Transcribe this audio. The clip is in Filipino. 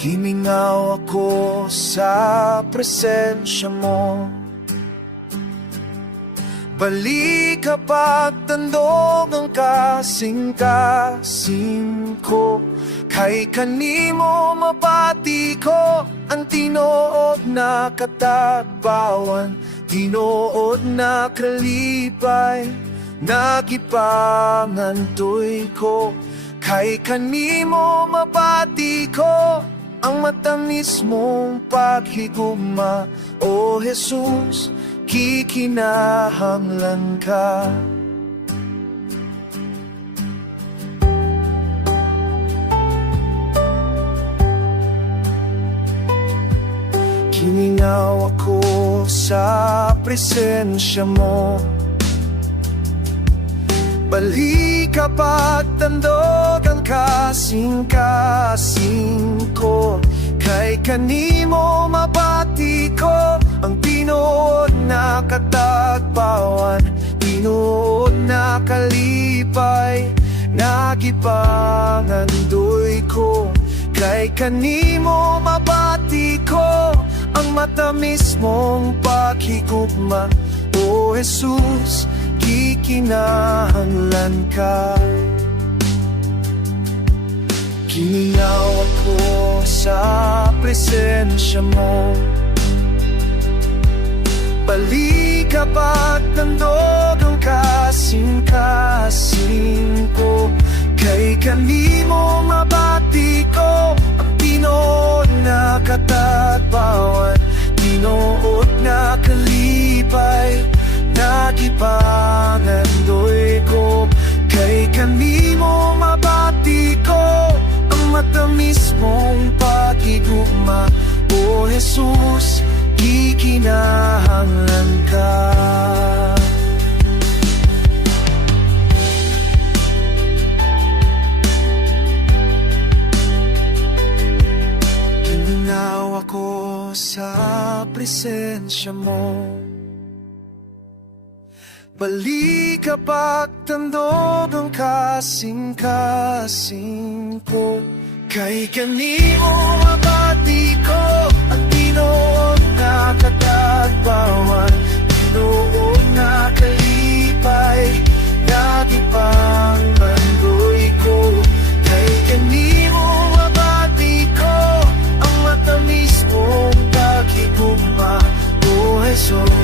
Gimingaw ako sa presensya mo. Balik kapag tandog ang kasing-kasing ko. Kay kanimo mapati ko ang tinuod na katagbawan, tinuod na kalipay, nagipangantoy ko. Kay kanimo mapati ko ang matamis mong paghigugma, O Jesus, kikinahanglan ka. Gimingaw ako sa presensya mo. Balik kapag tandog ang kasing-kasing ko. Kay kanimo mapati ko ang tinuod na katagbawan, tinuod na kalipay, nagipangandoy ko. Kay kanimo mapati ko ang matamis mong paghigugma, O Jesus, kikinahanglan ka. Gimingaw ako sa presensya mo. Balik kapag tandog ang kasing-kasing ko. Kay kanimo mabati ko ang tinuod na katagbawan, tinuod na kalipay, nagipangandoy ko. Kay kanimo mabati ko ang matamis mong paghigugma, O Jesus, kikinahanglan ka. Gimingaw ako sa presensya mo. Balik kapag tandog ang kasing-kasing ko. Kay kanimo mabati ko ang tinuod na katagbawan, tinuod na kalipay, nagipangandoy ko. Kay kanimo mabati ko ang matamis mong paghigugma, O Jesus,